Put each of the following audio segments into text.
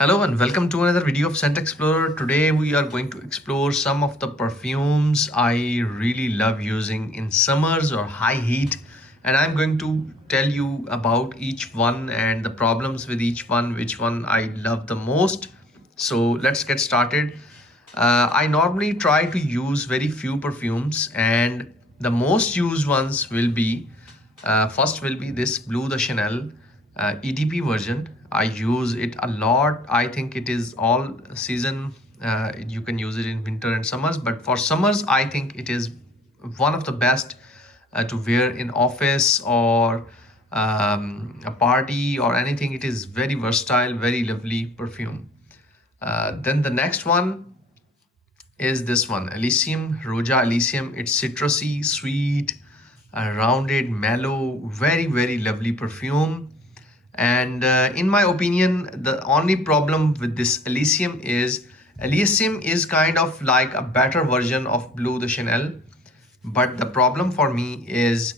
Hello and welcome to another video of Scent Explorer. Today we are going to explore some of the perfumes I really love using in summers or high heat, and I'm going to tell you about each one and the problems with each one, which one I love the most. So let's get started. I normally try to use very few perfumes, and the most used ones will be first will be this Blue de Chanel EDP version. I use it a lot. I think it is all season. You can use it in winter and summers, but for summers I think it is one of the best to wear in office or a party or anything. It is very versatile, very lovely perfume. Then the next one is this one, Elysium, Roja Elysium. It's citrusy, sweet, rounded, mellow, very lovely perfume. And in my opinion, the only problem with this Elysium is kind of like a better version of Blue de Chanel. But the problem for me is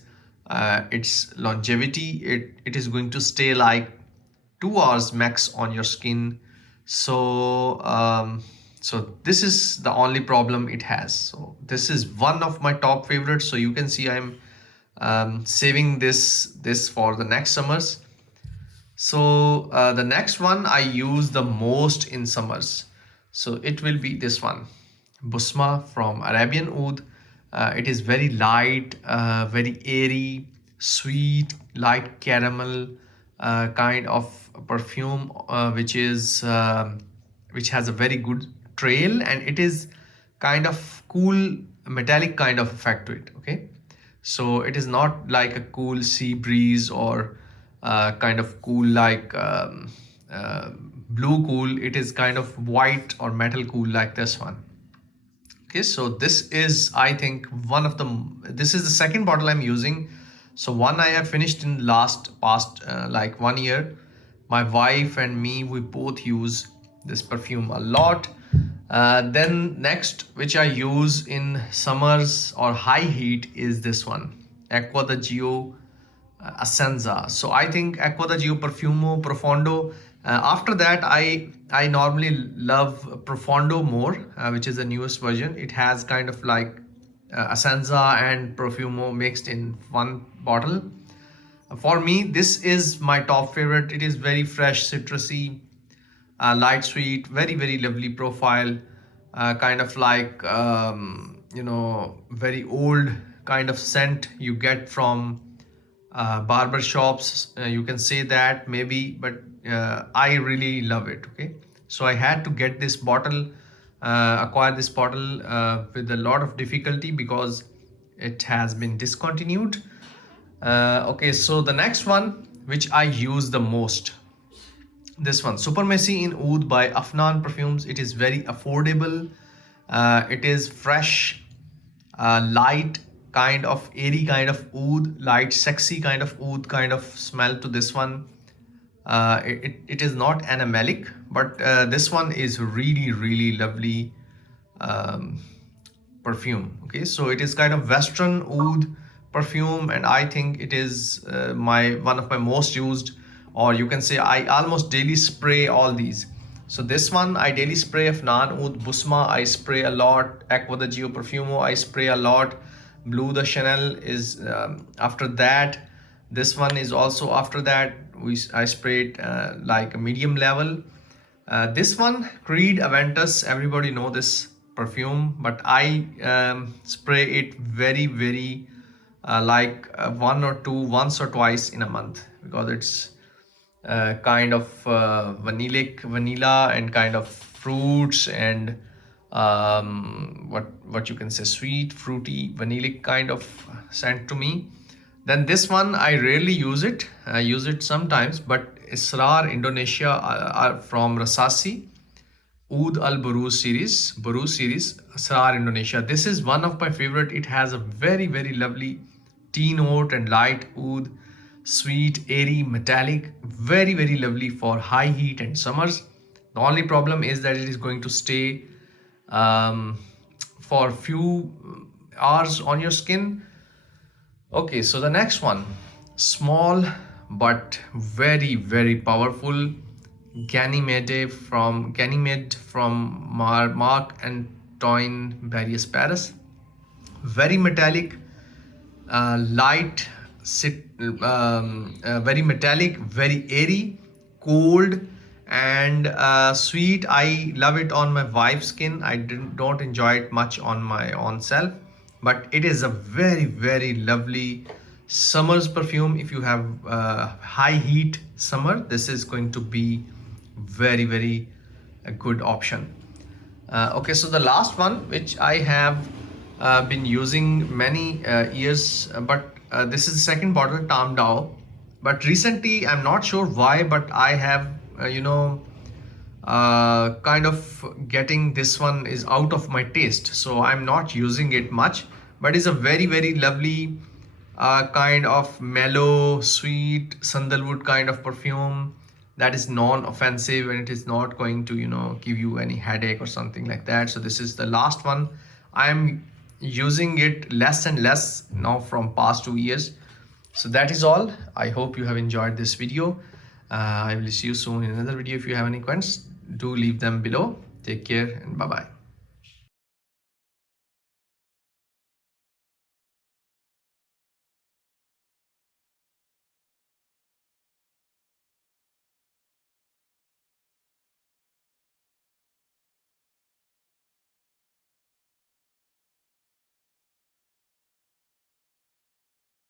its longevity. It is going to stay like 2 hours max on your skin. So this is the only problem it has. So this is one of my top favorites. So you can see I'm saving this for the next summers. So the next one I use the most in summers. So it will be this one, Busma from Arabian Oud. It is very light, very airy, sweet, light caramel kind of perfume, which has a very good trail, and it is kind of cool, metallic kind of effect to it. Okay, so it is not like a cool sea breeze or kind of cool like blue cool. It is kind of white or metal cool like this one. Okay, so this is, I think, this is the second bottle I'm using. So one I have finished in past like 1 year. My wife and me, we both use this perfume a lot. Then next, which I use in summers or high heat, is this one, Acqua di Gio Ascenza. So I think Acqua di Gio Profumo Profondo. After that, I normally love Profondo more, which is the newest version. It has kind of like Ascenza and Profumo mixed in one bottle. For me, this is my top favorite. It is very fresh, citrusy, light sweet, very lovely profile, kind of like very old kind of scent you get from barber shops. You can say that maybe, but I really love it. Okay, so I had to get this bottle, acquire this bottle with a lot of difficulty because it has been discontinued. Okay, so the next one which I use the most, this one, Supremacy in Oud by Afnan Perfumes. It is very affordable. It is fresh, light, kind of airy kind of oud, light, sexy kind of oud kind of smell to this one. It is not animalic, but this one is really lovely perfume. Okay, so it is kind of Western oud perfume, and I think it is my one of my most used, or you can say I almost daily spray all these. So this one I daily spray. Afnan Oud, Busma I spray a lot, Acqua di Gio Profumo I spray a lot, Blue de Chanel is after that. This one is also after that. I sprayed like a medium level. This one, Creed Aventus, everybody know this perfume, but I spray it very like once or twice in a month, because it's kind of vanilla and kind of fruits and what you can say, sweet, fruity, vanillic kind of scent to me. Then this one I rarely use it. I use it sometimes, but Israr Indonesia from Rasasi Oud Al Buruz series, Israr Indonesia. This is one of my favorite. It has a very lovely tea note and light oud, sweet, airy, metallic, very lovely for high heat and summers. The only problem is that it is going to stay for few hours on your skin. Okay, so the next one, small but very powerful, Ganymede from Mark Antoine Barrios Paris. Very metallic, light, very metallic, very airy, cold, and sweet. I love it on my wife's skin. I don't enjoy it much on my own self, but it is a very, very lovely summer's perfume. If you have high heat summer, this is going to be very, very a good option. Okay, so the last one, which I have been using many years, but this is the second bottle, Tam Dao. But recently, I'm not sure why, but I have, kind of getting this one is out of my taste. So I'm not using it much, but it's a very, very lovely kind of mellow, sweet sandalwood kind of perfume that is non-offensive, and it is not going to give you any headache or something like that. So this is the last one. I'm using it less and less now from past 2 years. So that is all. I hope you have enjoyed this video. I will see you soon in another video. If you have any questions, do leave them below. Take care and bye bye.